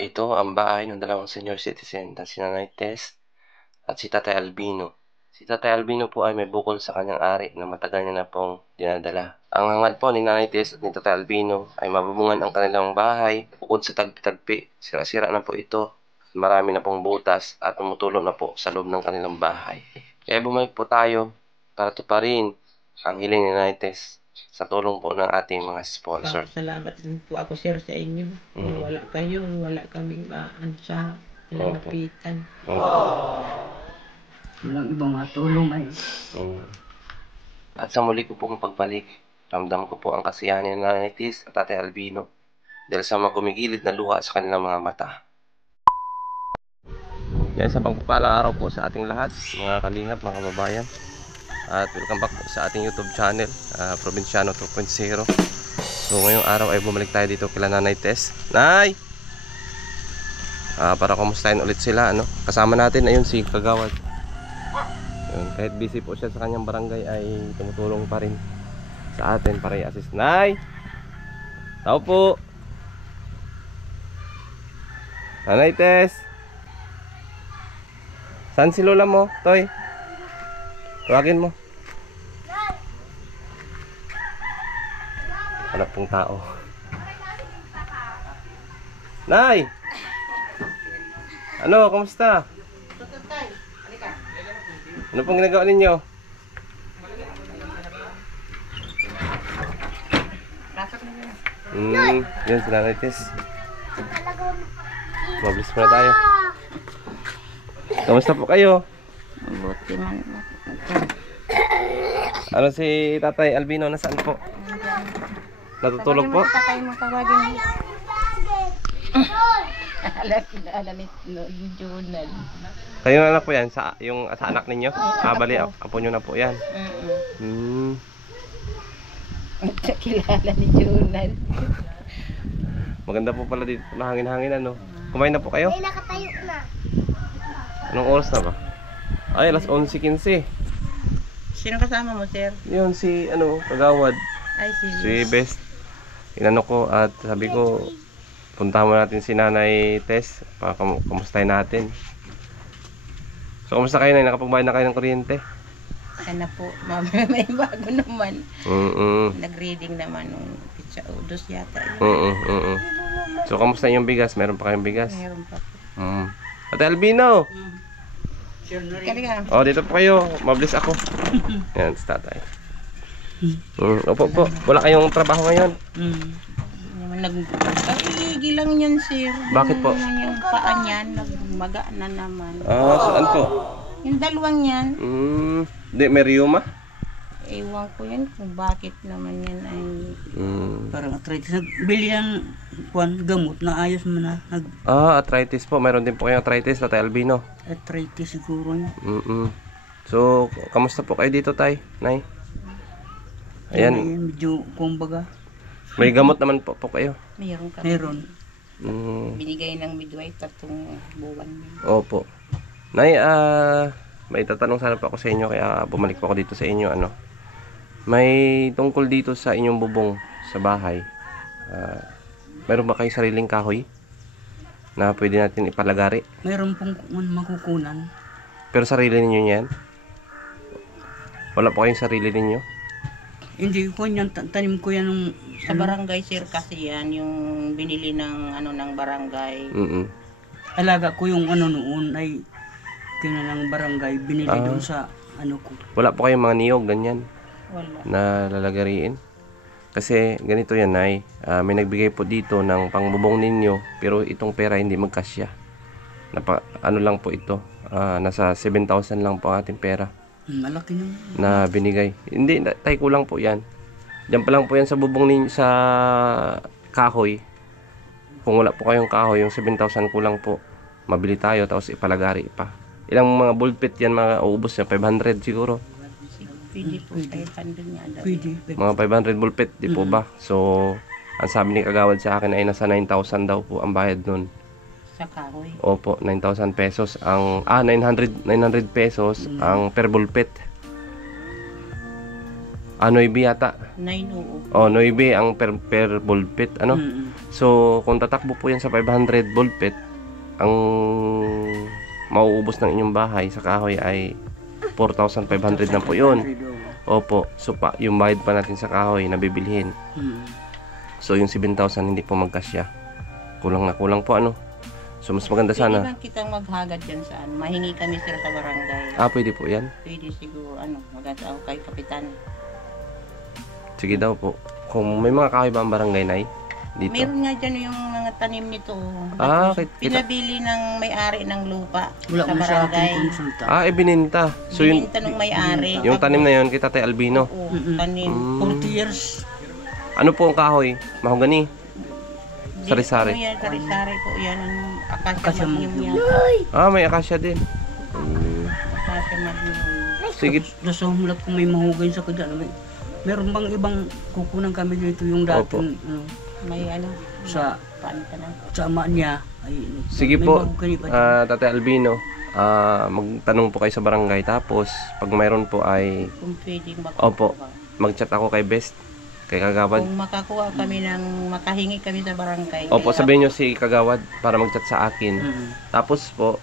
Ito ang bahay ng dalawang senior citizen na si Nanay Tess at si Tatay Albino. Si Tatay Albino po ay may bukol sa kanyang ari na matagal niya na pong dinadala. Ang hangad po ni Nanay Tess at ni Tatay Albino ay mabubungan ang kanilang bahay bukod sa tagpi-tagpi. Sira-sira na po ito. Marami na pong butas at tumutulong na po sa loob ng kanilang bahay. Kaya bumalik po tayo para tuparin ang hiling ni Nanay Tess sa tulong po ng ating mga sponsor. Salamat din po ako, sir, sa inyo. Kung wala kayo, wala kaming sa lalapitan. Walang ibang matulong ay. At sa muli ko pong pagbalik, ramdam ko po ang kasiyahan ni Nanay Tess at Tatay Albino dahil sa mga kumigilid na luha sa kanilang mga mata. Yan, sa pagpapalang araw po sa ating lahat, mga kalingap, mga kababayan. At welcome back po sa ating YouTube channel, Provinciano 2.0. So ngayong araw ay bumalik tayo dito kila Nanay Tess. Nay! Para kumustahin ulit sila, ano? Kasama natin ayun si Kagawad. Yun, kahit busy po siya sa kanyang barangay ay tumutulong pa rin sa atin para i-assist. Nay! Tao po! Nanay Tess! Saan si Lola mo, Toy? Tawagin mo. Wala pong tao. Nay! Ano, kumusta? Ano pong ginagawa ninyo? Yan si Nanay Tess. Mabilis muna tayo. Kamusta po kayo? Mabuti man. Ano si Tatay Albino, nasaan po? Natutulog po? Tatay mo tawagin mo. Alam ni Junal. Kayo na lang po yan, sa anak ninyo? Bali, apo nyo na po yan. Kilala ni Junal. Maganda po pala dito na hangin-hangin, ano? Kumain na po kayo? Ay, nakatayo na. Anong oras na ba? Ay, alas 11:15. Sino kasama mo, sir? Yun si, Kagawad. Ay, Si Best. Inano ko at sabi ko, puntahan mo natin si Nanay Tess. Kamustahin natin. So, kamusta kayo na? Nakapagbayad na kayo ng kuryente? Sana po, may bago naman. Nag-reading naman nung pizza udos yata. So, kamusta yung bigas? Meron pa kayong bigas? Meron pa po. Ate Albino! Kaliga. Oh, dito po kayo. Mabilis ako. Yan, si Tatay. Opo po. Wala kayong trabaho ngayon? Nag-igil lang yan, sir. Bakit po? Yung paa niyan, nagmaga na naman. Saan po? Yung dalawang yan, Di, may rheuma? ewan ko yan kung bakit naman yan ay... Parang arthritis. Nagbili ang gamot na ayos mo na. Arthritis po. Meron din po kayong arthritis, Tatay Albino. Arthritis siguro niya. So, kamusta po kayo dito, Tay? Nay? Ayan. Medyo kumbaga. May gamot naman po kayo. Mayroon ka. Meron. Binigay ng midwife tatong buwan. Opo. Nay, may tatanong sana po ako sa inyo kaya bumalik po ako dito sa inyo, May tungkol dito sa inyong bubong sa bahay. Meron ba kayong sariling kahoy na pwede natin ipalagari? Meron pong makukunan. Pero sarili ninyo yan? Wala po kayong sarili ninyo? Hindi ko yan, tanim ko yan nung... Sa barangay, sir, kasi yan yung binili ng ng barangay. Alaga ko yung noon ay ng barangay binili doon sa ko. Wala po kayong mga niyog, ganyan? Wala. Na lalagariin? Kasi ganito yan, Nay. May nagbigay po dito ng pangbubong ninyo, pero itong pera hindi magkasya. Lang po ito. Nasa 7,000 lang po ang ating pera. Malaki nyo. Na binigay. Hindi, tay kulang po yan. Diyan pa lang po yan sa bubong ninyo, sa kahoy. Kung wala po kayong kahoy, yung 7,000 kulang po. Mabili tayo, tapos ipalagari pa. Ilang mga bullpit yan, mga uubos na 500 siguro. Pwede po, 500 niya. Pwede. Mga 500 bullpit, di po ba? So, ang sabi ni Kagawad sa akin ay nasa 9,000 daw po ang bayad nun. Sa kahoy? Opo, 9,000 pesos. 900 pesos ang per bullpit. 9 yata. 9 oo. Oh, 9 ang per bulpit, ano? So, kung tatakbo po yan sa 500 bulpit, ang mauubos ng inyong bahay sa kahoy ay 4,500 na po yun. Opo. So, yung bayad pa natin sa kahoy na bibilhin. So, yung 7,000 hindi po magkasya. Kulang na kulang po, ano? So, mas maganda Pwede sana. bang kitang maghagad dyan saan? Mahingi kami sir sa barangay. Pwede po yan. Pwede siguro, maganda ako kay Kapitan. Sige daw po. Kung may mga kahoy ba ang barangay, Nay? Dito. Meron nga dyan yung mga tanim nito. Ah, Tapos, pinabili ng may-ari ng lupa Wala sa mo sa ating barangay. konsulta. Ibininta. So, yun, Bininta ng may-ari. yung tanim na yun, kita Tatay Albino. Oo, tanim. 40 years. Ano po ang kahoy? Mahogani. Di- Sari-sari. Ano yan, sari-sari po yan. Ang Acacia akasya magnum magnum. yan. May akasya din. Akasya magnum. Sige. Sa humulap kung may mahugay sa kanya. Meron bang ibang kukunan kami dito yung dating May sa paano ka na? sa ama niya ay Sige may po, mahugay pa dyan. Tatay Albino. Magtanong po kayo sa barangay. Tapos, pag mayroon po ay Kung pwedeng Opo. makakuha. mag-chat ako kay Best, kay Kagawad. Kung makakuha kami makahingi kami sa barangay. Opo, sabihin nyo si Kagawad para mag-chat sa akin. Tapos po,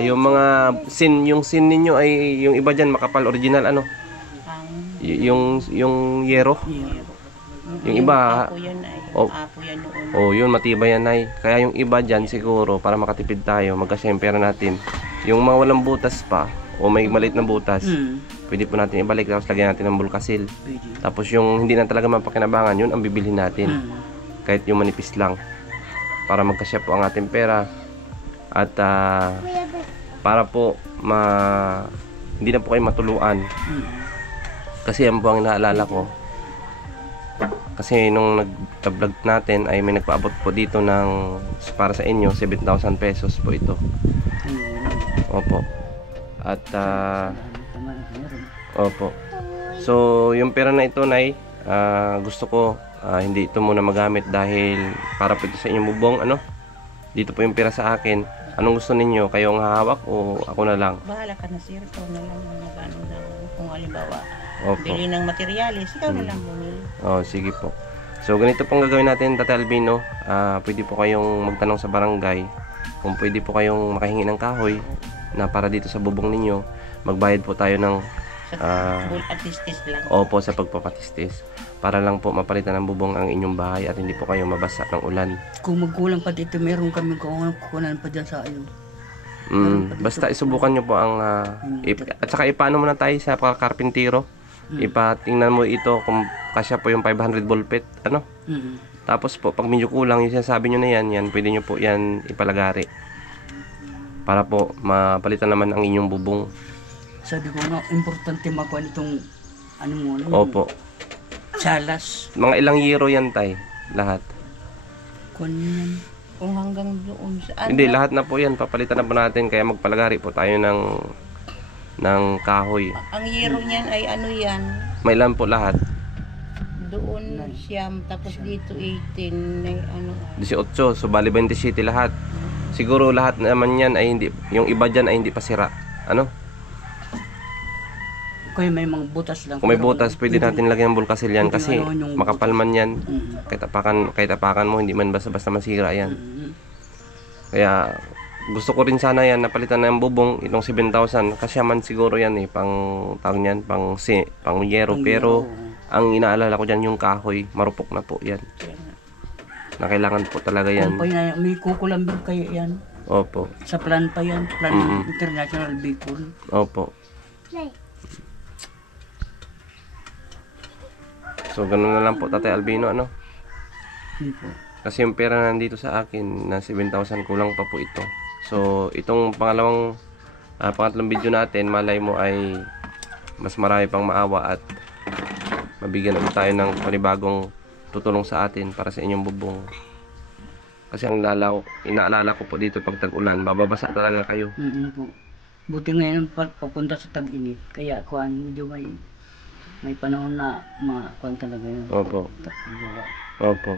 yung mga yung sin ninyo ay yung iba dyan makapal original, ano? Yung yero. Yung iba, Apo yan ay. Oh. Apo yan noon. Yun, matibay yan ay. Kaya yung iba dyan siguro, para makatipid tayo, magkasyempera natin. Yung mga walang butas pa, o may maliit na butas, pwede po natin ibalik, tapos lagyan natin ng bulkasil. Pwede. Tapos yung hindi na talaga mapakinabangan, yun ang bibilhin natin. Kahit yung manipis lang. Para magkasya po ang ating pera. At para po hindi na po kayo matuluan. Kasi yan po ang inaalala ko. Kasi nung nag-vlog natin ay may nagpaabot po dito ng para sa inyo 7,000 pesos po ito. Opo. At opo. So yung pera na ito, Nay, gusto ko hindi ito muna magamit dahil para po ito sa inyong bubong, ano? Dito po yung pera sa akin. Anong gusto ninyo? Kayo ang hahawak o ako na lang? Bahala ka na sir. Ikaw na lang magano na kung halimbawa. Opo. Bili ng materyales. Ikaw na lang bumili. Sige po. So ganito pong gagawin natin, Tatay Albino. Pwede po kayong magtanong sa barangay kung pwede po kayong makahingi ng kahoy na para dito sa bubong ninyo. Magbayad po tayo ng At-tis lang. opo sa pagpapatistis para lang po mapalitan ng bubong ang inyong bahay at hindi po kayo mabasa ng ulan. Kung magkulang pa dito, meron kami kukunan pa dyan sa ayo. Basta isubukan nyo po ang at saka ipaano muna tayo sa karpintero. Ipatingnan mo ito kung kasya po yung 500 ballpit, ano? Tapos po pag medyo kulang yung sinasabi nyo na yan pwede nyo po yan ipalagari para po mapalitan naman ang inyong bubong. Sabi ko nga, importante makuha nitong Opo. salas. Mga ilang yero yan, Tay? Lahat? Kuha yan. Kung hanggang doon sa Hindi, lahat na po yan. Papalitan na po natin. Kaya magpalagari po tayo ng kahoy. Ang yero niyan ay ano yan? May ilan po lahat? Doon siyam, tapos dito 18. Ay, 18. So, bali 27 lahat. Siguro lahat naman yan ay hindi, yung iba dyan ay hindi pa sira. Ano? Kaya may mga butas lang. Kung may butas, pwede natin lagyan ng bulkasil yan kasi yung makapal man yan. Kahit apakan mo, hindi man basta-basta masira yan. Kaya gusto ko rin sana yan napalitan na yung bubong itong 7,000 kasi man siguro yan pang tawag niyan, pang yero, pero ang inaalala ko diyan yung kahoy, marupok na po yan. Na kailangan po talaga yan. Kung pa yan, may kukulambing kayo yan. Opo. Sa plan pa yan, plan international Bicol. Opo. So ganun na lang po, Tatay Albino, ano? Kasi yung pera nandito sa akin na 7,000 kulang pa po ito. So itong pangatlong video natin, malay mo ay mas marami pang maawa at mabigyan ulit tayo ng panibagong tutulong sa atin para sa inyong bubong. Kasi ang inaalala ko po dito pag tag-ulan, bababasa talaga kayo. Po. Buti ngayon papunta sa tag-init. Kaya kuhan, medyo may panahon na kuhan talaga yun. Opo. Opo.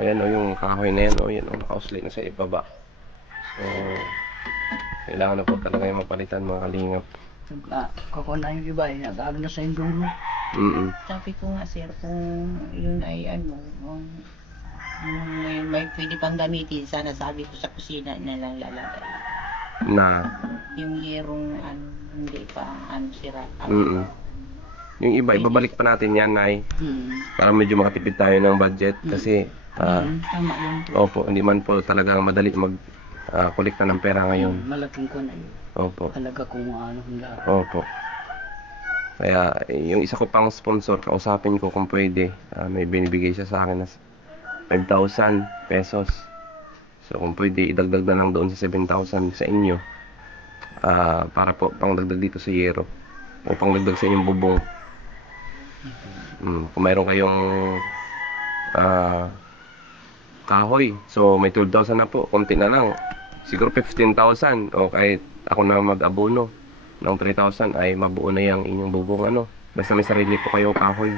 Ayan yung kahoy na yan, yan nakausli na sa ibaba. So Kailangan na po talaga yung mapalitan mga kalingap. Kukuha na yung iba, nag-aaral na sa yung dulo. Sabi ko nga sir, kung yun ay ano, may pwede pang gamitin, sana sabi ko sa kusina na lang lalagay. Na Yung yerong ano, hindi pa ano sira. yung iba, ibabalik pa natin yan, Nay. Para medyo makatipid tayo ng budget. Kasi, Tama yan po. opo, hindi man po talagang madali mag-kolekta ng pera ngayon. Malaking ko na yun. Opo. Talaga kung ano kung lahat. Opo. Kaya, yung isa ko pang sponsor, kausapin ko kung pwede. May binibigay siya sa akin na 5,000 pesos. So, kung pwede, idagdag na lang doon sa 7,000 sa inyo. Para po, pangdagdag dito sa yero. O pangdagdag sa inyong bubong. Kung mayroon kayong kahoy, so may 12,000 na po, konti na lang. Siguro 15,000 o kahit ako na mag-abono ng 3,000 ay mabuo na yung inyong bubong ano. Basta may sarili po kayo kahoy.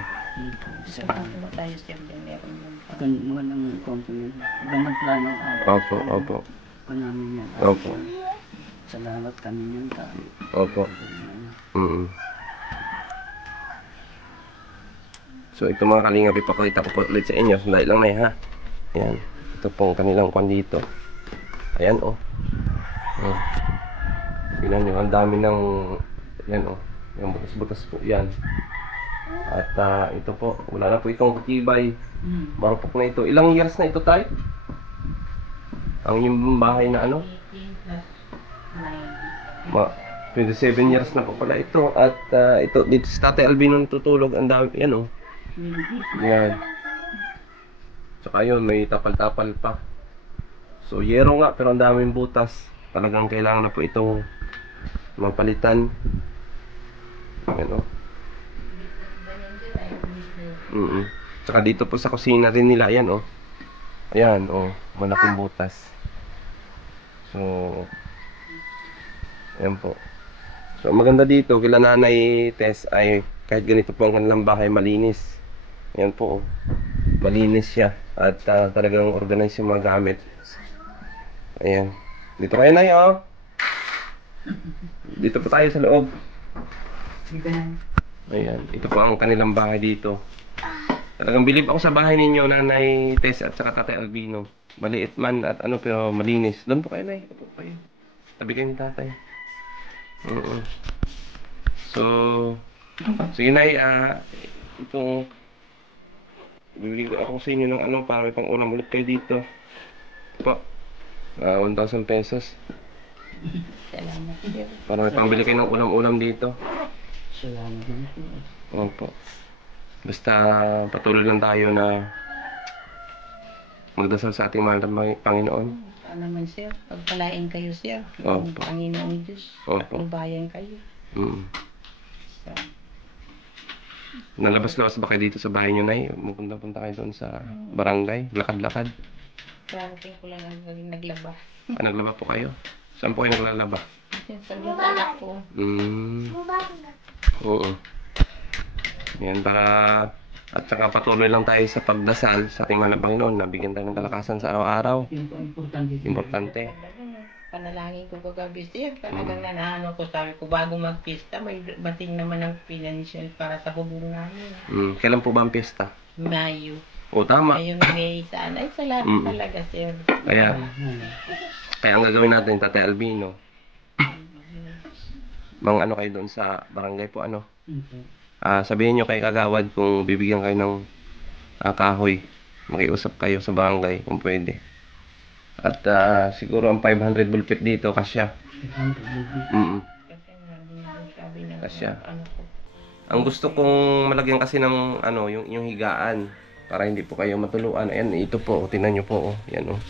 So, kung tayo sir, din meron yun. Mga ng company. Ibang plano. Opo, opo. Pa namin yan. Opo. Salamat kami yan. Opo. So ito mga kalingap, ipakita ko po ulit sa inyo. Sandali lang na ha. Ayan. Ito pong kanilang kwan dito. Ayan oh. Tingnan nyo, ang dami ng yan oh. Yung butas-butas po yan. At ito po, wala na po itong katibay. Marupok na ito. Ilang years na ito tayo? Ang yung bahay na ano? 27 years na po pala ito. At ito, dito sa Tatay Albino natutulog. Ang dami, yan oh. Yan. Tsaka yun, may tapal-tapal pa. So, yero nga, pero ang daming butas. Talagang kailangan na po itong mapalitan. Yan oh. Tsaka dito po sa kusina rin nila, yan oh. Ayan oh, malaking butas. So, ayan po. So, maganda dito, kila Nanay Tess ay kahit ganito po ang kanilang bahay, malinis. Ayan po oh. Malinis siya. At talagang organize yung mga gamit. Ayan. Dito kayo na oh. Dito po tayo sa loob. Ayan. Ito po ang kanilang bahay dito. Talagang bilib ako sa bahay ninyo, Nanay Tess at saka Tatay Albino. Maliit man at ano pero malinis. Doon po kayo, Nay. Ito po kayo. Tabi kayo ni Tatay. So, sige Nay, itong bibili ko ako sa inyo ng ano para may pang ulam ulit kayo dito. Po. 1,000 pesos. Salamat sir. Para may pangbili kayo ng ulam-ulam dito. Salamat din. Opo. Basta patuloy lang tayo na magdasal sa ating mahal na Panginoon. Ano naman sir, pagpalain kayo sir. Opo. Ng Panginoong Diyos. Opo. Pagbayan kayo. So, Nalabas-labas ba kayo dito sa bahay nyo, Nay? Pupunta kayo doon sa barangay? Lakad-lakad? karating ko lang naglaba. Naglaba po kayo? Saan po kayo naglalaba? Sa mga anak ko. Oo. Yan, para at saka patuloy lang tayo sa pagdasal sa ating mahal na Panginoon. Nabigyan tayo ng kalakasan sa araw-araw. Importante. Panalangin ko kagabi sir. Talagang nanahano ko. Sabi ko bago magpista, may bating naman ng financial para sa bubong namin. Kailan po ba ang piyesta? Mayo. O, tama. Ayun May saan. Ay, salamat talaga sir. Kaya ang gagawin natin, Tatay Albino, ano kayo doon sa barangay po, ano? Sabihin nyo kay Kagawad kung bibigyan kayo ng kahoy. Makiusap kayo sa barangay kung pwede. At siguro ang 500 bulpit dito, kasya. Kasya. Ang gusto kong malagyan kasi ng ano, yung higaan para hindi po kayo matuluan. Ayan, ito po, tingnan nyo po, oh. Yan, oh.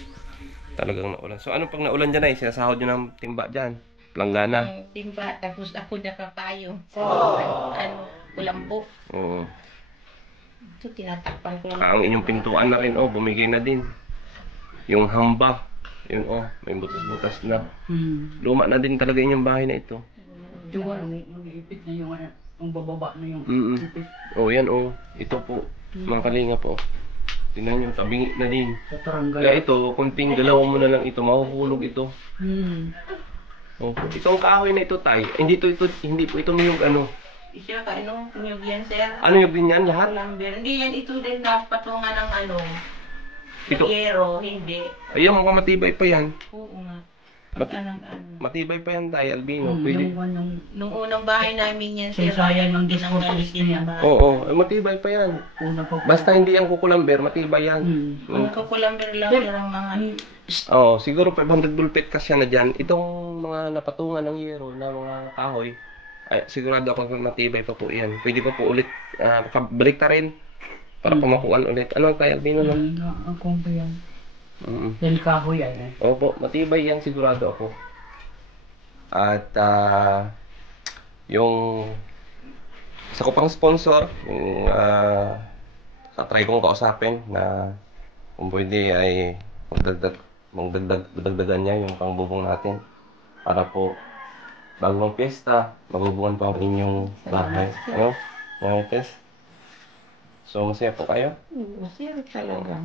Talagang naulan. So, ano pag naulan dyan ay sinasahod nyo ng timba dyan? Planggana? Ang timba, tapos ako nakakayo. Ano, kulambo. Oo. Ito, tinatakpan ko lang. Ang inyong pintuan na rin, oh, bumigay na din. Yung hamba, yun, oh, may butas-butas na. Luma na din talaga inyong bahay na ito. Yung mag-iipit na yung bababa na yung ipit. Oh, yan, oh. Ito po, mga kalinga po. Tingnan nyo, tabingi na din. Sa tarangay. Kaya ito, kunting galawan mo na lang ito, mahuhulog ito. Opo. Itong kahoy na ito, tay. Hindi po ito yung ano. Siya ka, anong nyug yan, sir? Ano yung din yan lahat? Lumber. Hindi yan, ito din na patungan ng ano. Ito. Yero, hindi. Ayun, mukhang matibay pa yan. Oo nga. Mat- Matibay pa yan, tay, Albino. Pwede. Nung unang bahay namin yan, sir. Sayang ng tinanggalis din niya. ang bahay. Oo, matibay pa yan. Una po. Basta hindi yan kukulamber, matibay yan. Ang kukulamber lang sir ang mga... Oo, siguro 500 bulpit kasi na dyan. Itong mga napatungan ng yero na mga kahoy, ay, sigurado ako matibay pa po yan. Pwede pa po ulit, balik ta rin para pumakuan ulit. Ano ang tayo, Albino? No? Ako ba yan? Mm-mm. Dahil kahoy yan eh. Opo, matibay yan sigurado ako. At yung isa ko pang sponsor, yung try kong kausapin na kung pwede ay magdagdagan niya yung pangbubong natin para po bago mang piyesta, mabubungan pa ang inyong bahay. Ano? Marites? So, masaya po kayo? Oo, sir talaga.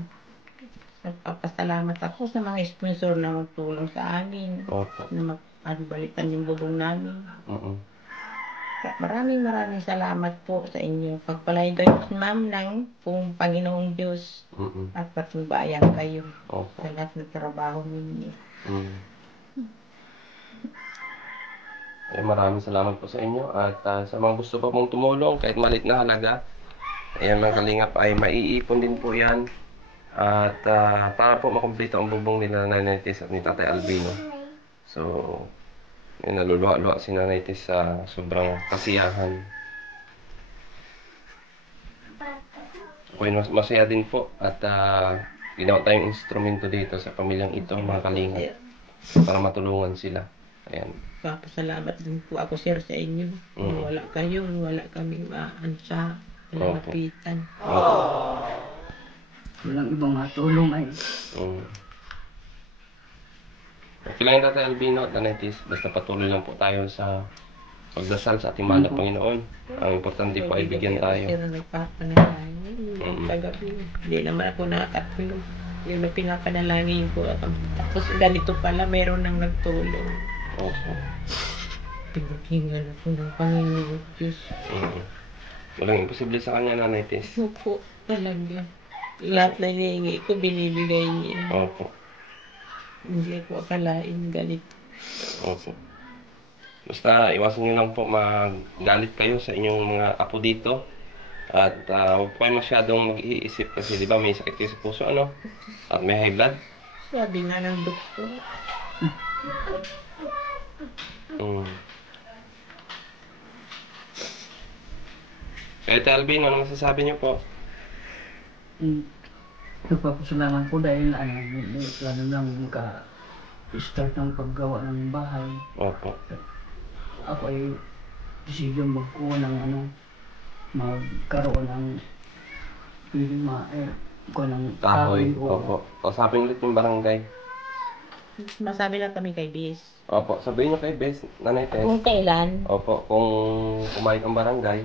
Nagpapasalamat ako sa mga sponsor na magtulong sa amin. Opo. Na balitan yung bubong namin. Mm-mm. Maraming salamat po sa inyo. Pagpalain kayo, ma'am, ng kung Panginoong Diyos Mm-mm. at patnubayan kayo Opo. sa lahat ng trabaho ninyo. Mm. Eh, maraming salamat po sa inyo at sa mga gusto pa pong tumulong kahit maliit na halaga, ayan mga kalingap ay maiipon din po yan at para po makumpleto ang bubong nila Nanay Tess at ni Tatay Albino. So, yun, naluluha-luha si Nanay Tess sa sobrang kasiyahan. Okay, masaya din po at ginawa tayong instrumento dito sa pamilyang ito mga kalingap para matulungan sila. Ayan. Papasalamat din po ako, sir, sa inyo. Kung wala kayo, wala kami maansa, malapitan. Walang ibang matulong ay. Okay lang yung Tatay Albino at Nanay Tess, basta patuloy lang po tayo sa pagdasal sa ating mahal na Panginoon. Ang importante po ay bigyan tayo. Sir, nagpapanalangin. Kagabi, hindi naman ako nakakatulog. Yung pinapanalangin ko. Tapos ganito pala, meron nang nagtulong. Opo. Pinaghingal ako ng Panginoon Diyos. Walang imposible sa kanya, Nanay Tess. Opo, talaga. Lahat na hinihingi ko, binibigay niya. Opo. Hindi ko akalain galit. Opo. Basta iwasan nyo lang po magalit kayo sa inyong mga apo dito. At huwag po kayo masyadong mag-iisip kasi di ba may sakit kayo sa puso, ano? At may high blood. Sabi nga ng doktor. Kaya Tatay Albino, ano masasabi niyo po? Nagpapasalamat ko dahil lalo lang maka-start ng paggawa ng bahay. Opo. Ako ay decision magkuha ng magkaroon ng kuha ng Kahoy. Opo. Kausapin ulit yung barangay. Masabi lang kami kay Bis. Opo. Sabihin niyo kay Bes, Nanay Tess. Kung kailan, Opo. Kung kumain ang barangay,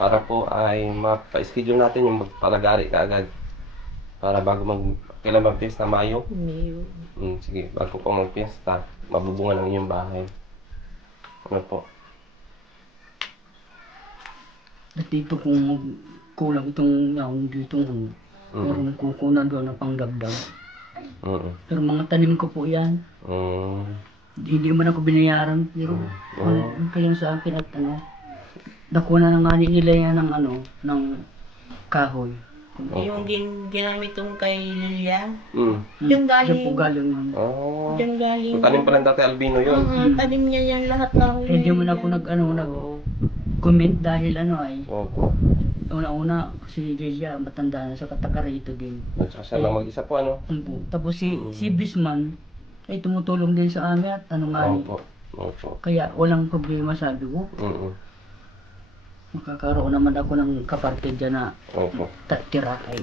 para po ay mapa-schedule natin yung magpalagari kaagad. Para bago kailan mag-fiesta, Mayo? Mayo. Sige, bago po mag-fiesta, mabubungan ang inyong bahay. Ano po? At dito kung kulang itong yaong dito, meron kukunan doon na pangdagdag. Pero mga tanim ko po yan. Hindi man ako binayaran, pero ano kayo sa akin at nakuha na nga nila yan ng kahoy. Yung ginamit yung kay Lilia. Siya Yung po galing. galing yan. Yung galing. Yung tanim pa ng Tatay Albino yun. Tanim niya yan lahat ng... Hindi mo na ako nag-comment dahil ay Opo. una-una si Lilia matanda na sa kataka rito din. At saka siya lang mag-isa po, ano? Tapos si Bisman ay tumutulong din sa amin at Opo. Opo. kaya walang problema sabi ko. Makakaroon naman ako ng kaparte dyan na Opo. tira ay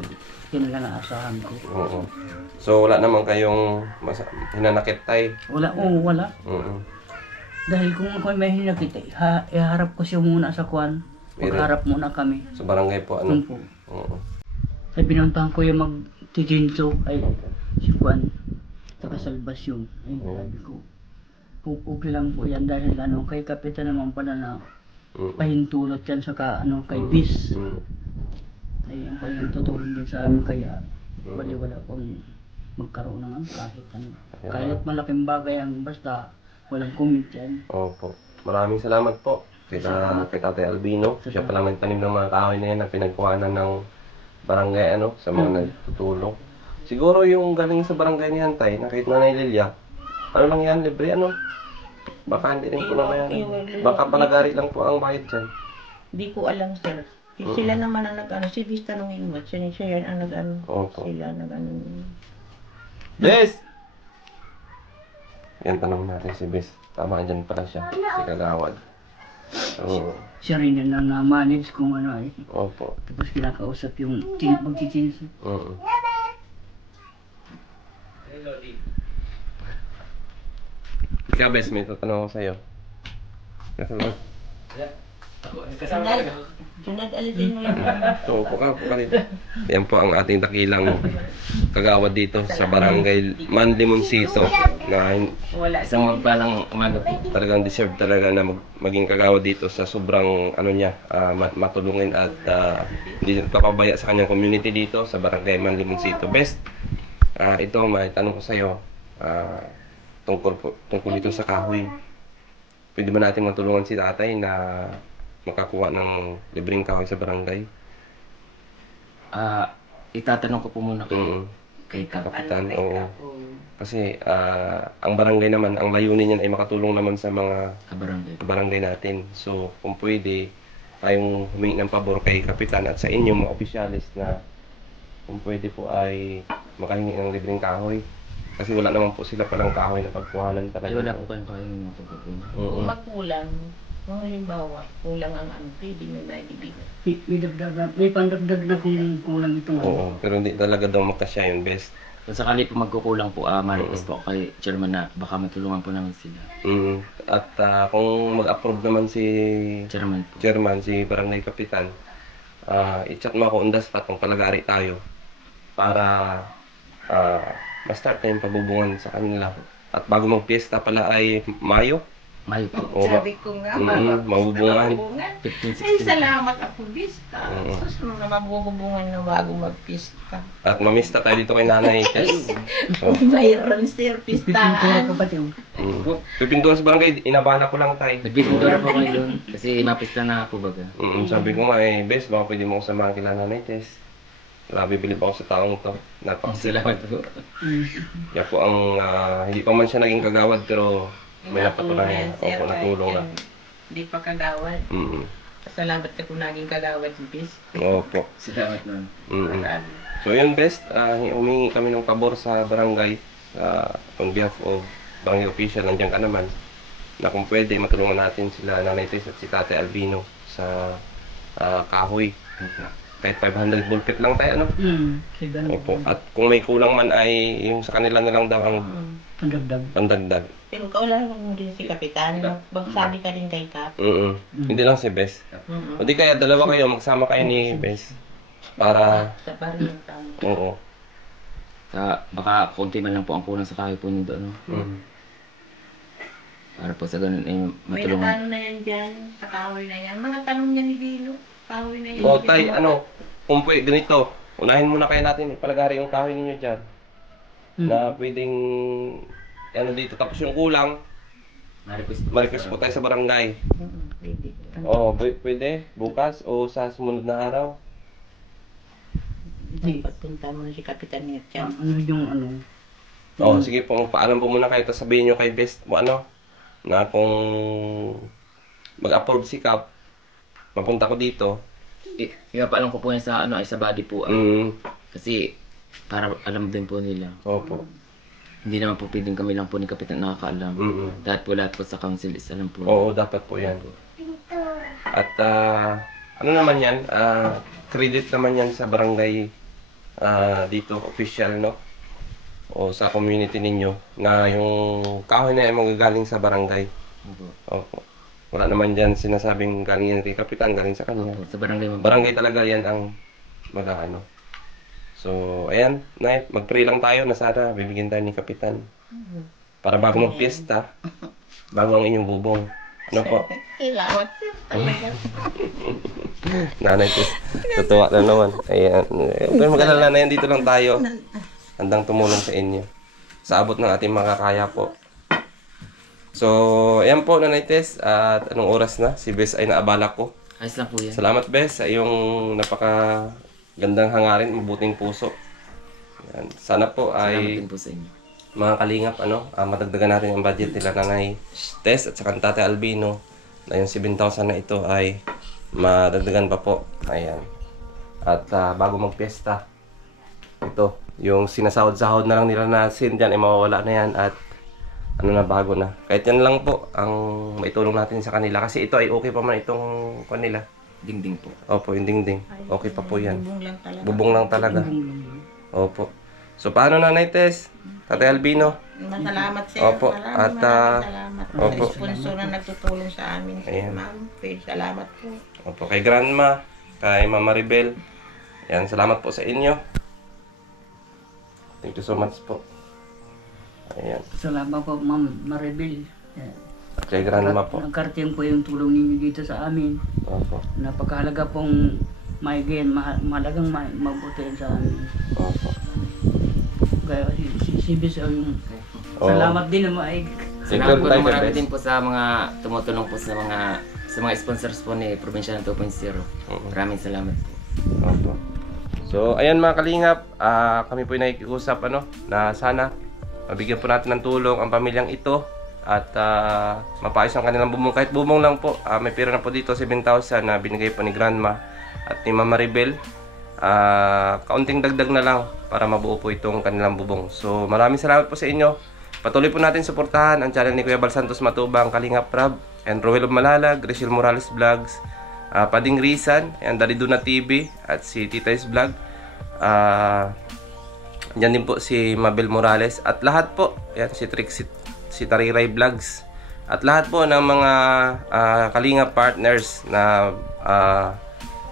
yun lang ang asahan ko. Oo. So wala naman kayong hinanakit tay? Wala. Dahil kung ako may hinakita, iharap ko siya muna sa kwan. Magharap muna kami. Sa barangay po, ano? Oo. Ay binuntahan ko yung magtijinso ay si kwan. Saka salbasyon. Ay sabi ko, okay lang po yan dahil kay Kapitan naman pala na pahintulot yan sa kay Bis. Ay, ang kanyang tutulong din sa amin kaya wala pong magkaroon ng kahit malaking bagay basta walang comment yan. Opo. Maraming salamat po kay Tatay Albino. Siya pala nagtanim ng mga kahoy na yan na pinagkuhanan ng barangay sa mga nagtutulong. Siguro yung galing sa barangay ni Hantay, na kahit Nanay Lilia, lang yan, libre Baka hindi rin po naman yan. Baka palagari lang po ang bayad dyan. Di ko alam, sir. Sila naman ang si Bis tanongin mo. Siya yan ang Opo. Sila Bes! Yan, tanong natin si Bes. Tama, dyan pala siya. Si Kagawad. Siya rin yan na manage kung Opo. Tapos kinakausap yung magchichins. Ikaw, Bes, may tatanong ako sa'yo. Sunod, alisin mo lang. So, puka dito. Yan po ang ating dakilang kagawad dito sa barangay Manlimoncito na isang magpalang umaga po. Talagang deserve talaga na maging kagawad dito sa sobrang matulungin at hindi papabaya sa kanyang community dito sa barangay Manlimoncito. Best, ito may tanong ko sa iyo tungkol dito sa kahoy. Pwede ba natin matulungan si tatay na makakuha ng libreng kahoy sa barangay? Itatanong ko po muna kay Kapitan. Oo. Kasi ang barangay naman, ang layunin niyan ay makatulong naman sa mga barangay natin. So, kung pwede, tayong humingi ng pabor kay Kapitan at sa inyo mga opisyalis na kung pwede po ay makahingi ng libreng kahoy. Kasi wala naman po sila palang kahoy na pagkuhanan talaga. Wala po kayong kahoy na pagkukunan. Kung magkulang, kung halimbawa, kulang ang pwede may maibigay. May pandagdag na kung kulang itong Oo, pero hindi talaga daw magkasya yun, Best. Kung sakali po magkukulang po, ma-request po kay Chairman na baka matulungan po naman sila. At kung mag-approve naman si Chairman, si Barangay Kapitan, i-chat mo ako on the spot kung palagari tayo para ma-start na yung pabubungan sa kanila. At bago mag-fiesta pala ay Mayo. Mayo po. Sabi ko nga, mabubungan. 15, 16. Ay, salamat ako, Bista. Susunod na mabubungan na bago mag-pista. At mamista tayo dito kay Nanay Tess. Mayroon, sir, Pipintura pistaan. ko pati Pipintura sa barangay, inabana ko lang tayo. Nagpipintura po kayo doon kasi mapista na po baga. Sabi ko nga Bes, baka pwede mo ko samahan kila Nanay Tess. Grabe, bilib ako sa taong to. Salamat po. Yan po ang, hindi pa man siya naging kagawad, pero may napatunayan. Opo, natulong na. Hindi pa kagawad. Salamat ka kung naging kagawad, Bis. Opo. Salamat na. So yun, Best, humingi kami ng pabor sa barangay on behalf of barangay official, nandiyan ka naman, na kung pwede matulungan natin sila Nanay Tess at si Tatay Albino sa kahoy. Kahit 500 bulkit lang tayo, ano? Opo. At kung may kulang man ay yung sa kanila na lang daw ang pandagdag. Pero kaularan mo din si Kapitan. Magsabi ka rin kay Kap. Hindi lang si Bes. O di kaya dalawa kayo, magsama kayo ni Bes. Para... Sa parintan. Oo. Baka konti man lang po ang kulang sa kahoy po nito, ano? Para po sa ganun ay May matulungan. natanong na yan dyan. Sa kahoy na yan. Mga tanong niya ni Bilo. Kahoy na yan. O tay, kung pwede, ganito. Unahin muna kayo natin, palagari yung kahoy ninyo dyan. Na pwedeng, dito. Tapos yung kulang, ma-request po tayo sa barangay. Pwede. Pwede. Bukas o sa sumunod na araw. Pagpunta mo si Kapitan niya dyan. Sige po, paalam po muna kayo. Tapos sabihin nyo kay Best, na kung mag-approve si Cap, mapunta ko dito. Ipapaalam ko po yan sa sa body po. Kasi para alam din po nila. Opo. Hindi naman po pwedeng kami lang po ni Kapitan nakakaalam. Lahat po sa council is alam po. Oo, dapat po yan. At ano naman yan, credit naman yan sa barangay dito, official, no? O sa community ninyo, na yung kahoy na yan magagaling sa barangay. Opo. Wala naman dyan sinasabing galing yan kay Kapitan, galing sa kanya. Opo, sa barangay. Barangay talaga yan ang mag-ano. So, ayan, Nay, mag-pray lang tayo na sana bibigyan tayo ni Kapitan. Para bago mag-fiesta, bago ang inyong bubong. Ano po? Salamat sir. Talaga. Nanay Tess, tutuwa na naman. Ayan. Pero mag-alala na yan, dito lang tayo. Handang tumulong sa inyo. Sa abot ng ating makakaya po. So, ayan po, Nanay Tess. At anong oras na? Si Bes ay naabala ko. Ayos lang po yan. Salamat, Bes, sa iyong napakagandang hangarin, mabuting puso. Ayan. Sana po Salamat ay din po sa inyo. mga kalingap, madagdagan natin ang budget nila Nanay Tess at saka Tate Albino na yung 7,000 na ito ay madagdagan pa po. Ayan. At bago magpiesta, ito, yung sinasahod-sahod na lang nila na sin dyan ay mawawala na yan at bago na. Kahit yan lang po ang maitulong natin sa kanila kasi ito ay okay pa man itong kanila. Dingding po. Opo, yung dingding. Okay pa po yan. Bubong lang talaga. Bubong lang talaga. Bubong lang yun. Opo. So, paano Nanay Tess? Tate Albino? Masalamat sir. Opo. Maraming salamat. Opo. Sa sponsor na nagtutulong sa amin. Ayan. Ma'am, salamat po. Opo, kay Grandma, kay Mama Maribel. Yan, salamat po sa inyo. Thank you so much po. Ayan. Salamat po, Ma'am Maribel. At kay Grandma po. Nagkarating po yung tulong ninyo dito sa amin. Opo. Napakahalaga pong maigain, mahalagang mabuti sa amin. Opo. Kaya si Bis ay yung Oo. salamat din naman ay Salamat po Tayo, marami Bes. din po sa mga tumutulong po sa mga sponsors po ni Provincial 2.0. Maraming salamat po. Opo. So, ayan mga kalingap, kami po ay nakikiusap na sana mabigyan po natin ng tulong ang pamilyang ito at mapaayos ang kanilang bubong. Kahit bubong lang po, may pera na po dito, 7,000 na binigay po ni Grandma at ni Mama Maribel. Kaunting dagdag na lang para mabuo po itong kanilang bubong. So, maraming salamat po sa inyo. Patuloy po natin suportahan ang channel ni Kuya Bal Santos Matubang, Kalingap Rab, and Roel of Malalag, Grishel Morales Vlogs, Pading Risan, and Daliduna TV, at si Tita's Vlog. Diyan din po si Mabel Morales, at lahat po, yan, si Trixie, si Tariray Vlogs, at lahat po ng mga Kalingap partners na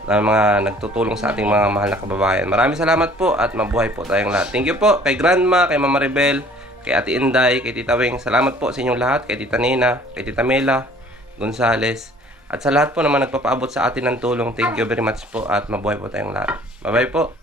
mga nagtutulong sa ating mga mahal na kababayan. Maraming salamat po at mabuhay po tayong lahat. Thank you po kay Grandma, kay Mama Maribel, kay Ate Inday, kay Tita Weng. Salamat po sa inyong lahat, kay Tita Nena, kay Tita Mela Gonzales, at sa lahat po naman nagpapaabot sa atin ng tulong. Thank you very much po at mabuhay po tayong lahat. Bye-bye po.